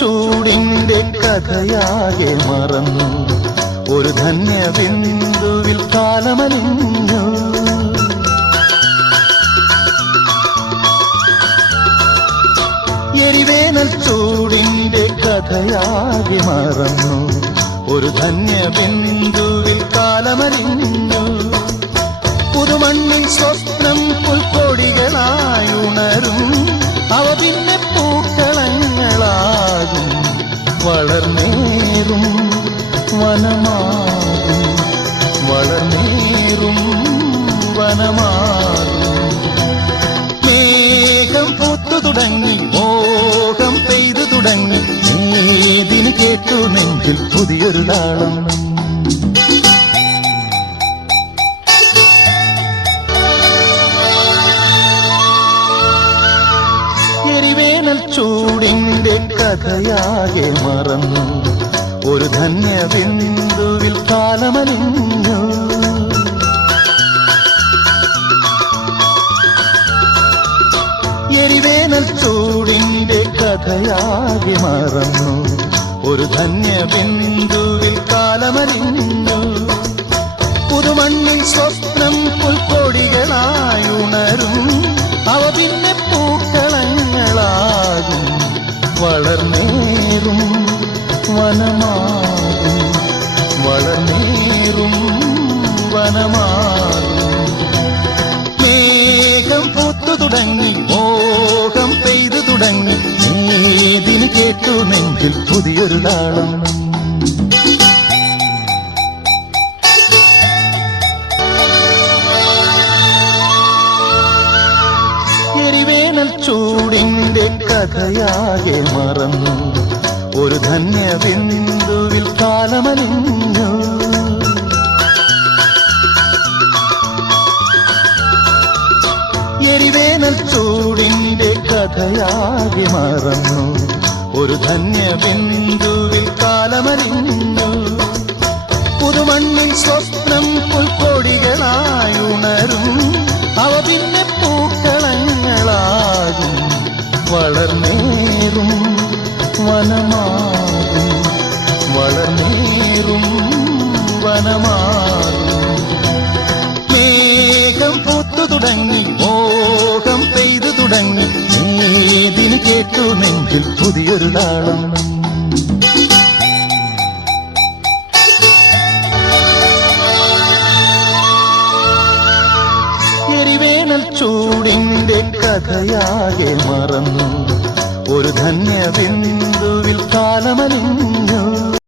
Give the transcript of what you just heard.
ചൂടിന്റെ കഥയാകെ മറന്നു, ഒരു ധന്യ ബിന്ദുവിൽ കാലമലിഞ്ഞു. എരിവേനൽ ചൂടിന്റെ കഥയാകെ മറന്നു, ഒരു ധന്യ ബിന്ദുവിൽ കാലമലിഞ്ഞു. പുതുമണ്ണിൽ സ്വപ്നം പുൽക്കൊടികളായുണരും, അവ പിന്നെ പൂക്കളങ്ങളാകും. വളർന്നേറും വനമാകും, വളർന്നേറും വനമാകും. മേഘം പൂത്തു തുടങ്ങി, മോഹം പെയ്തു തുടങ്ങി, ഏതിന് കേട്ടു നെഞ്ചിൽ പുതിയൊരു താളം. ചൂടിന്റെ കഥയാകെ മറന്നു, ഒരു ധന്യ ബിന്ദുവിൽ കാലമലിഞ്ഞു. എരിവേനൽ ചൂടിന്റെ കഥയാകെ മറന്നു, ഒരു ധന്യ ബിന്ദുവിൽ കാലമലിഞ്ഞു. പുതുമണ്ണിൽ സ്വപ്നം പുൽക്കൊടികളായുണരും, അവ പിന്നെ പൂക്കളങ്ങളാകും. വളർന്നേറും വനമാകും, വളർന്നേറും വനമാകും. മേഘം പൂത്തു തുടങ്ങി, മോഹം പെയ്തു തുടങ്ങി, ഏതിന് കേട്ടു നെഞ്ചിൽ പുതിയൊരു താളം. ചൂടിന്റെ കഥയാകെ മറന്നു, ഒരു ധന്യ ബിന്ദുവിൽ കാലമലിഞ്ഞു. എരിവേനൽ ചൂടിന്റെ കഥയാകെ മറന്നു, ഒരു ധന്യ ബിന്ദുവിൽ കാലമലിഞ്ഞു. പുതുമണ്ണിൽ സ്വപ്നം പുൽക്കൊടികളായുണരും, അവ പിന്നെ പൂക്കളങ്ങളാകും. വളർന്നേറും വനമാകും, വളർന്നേറും വനമാകും. മേഘം പൂത്തു തുടങ്ങി, മോഹം പെയ്തു തുടങ്ങി, ഏതിന് കേട്ടു നെഞ്ചിൽ പുതിയൊരു താളം. ചൂടിന്റെ കഥയാകെ മറന്നു, ഒരു ധന്യ ബിന്ദുവിൽ കാലമലിഞ്ഞു.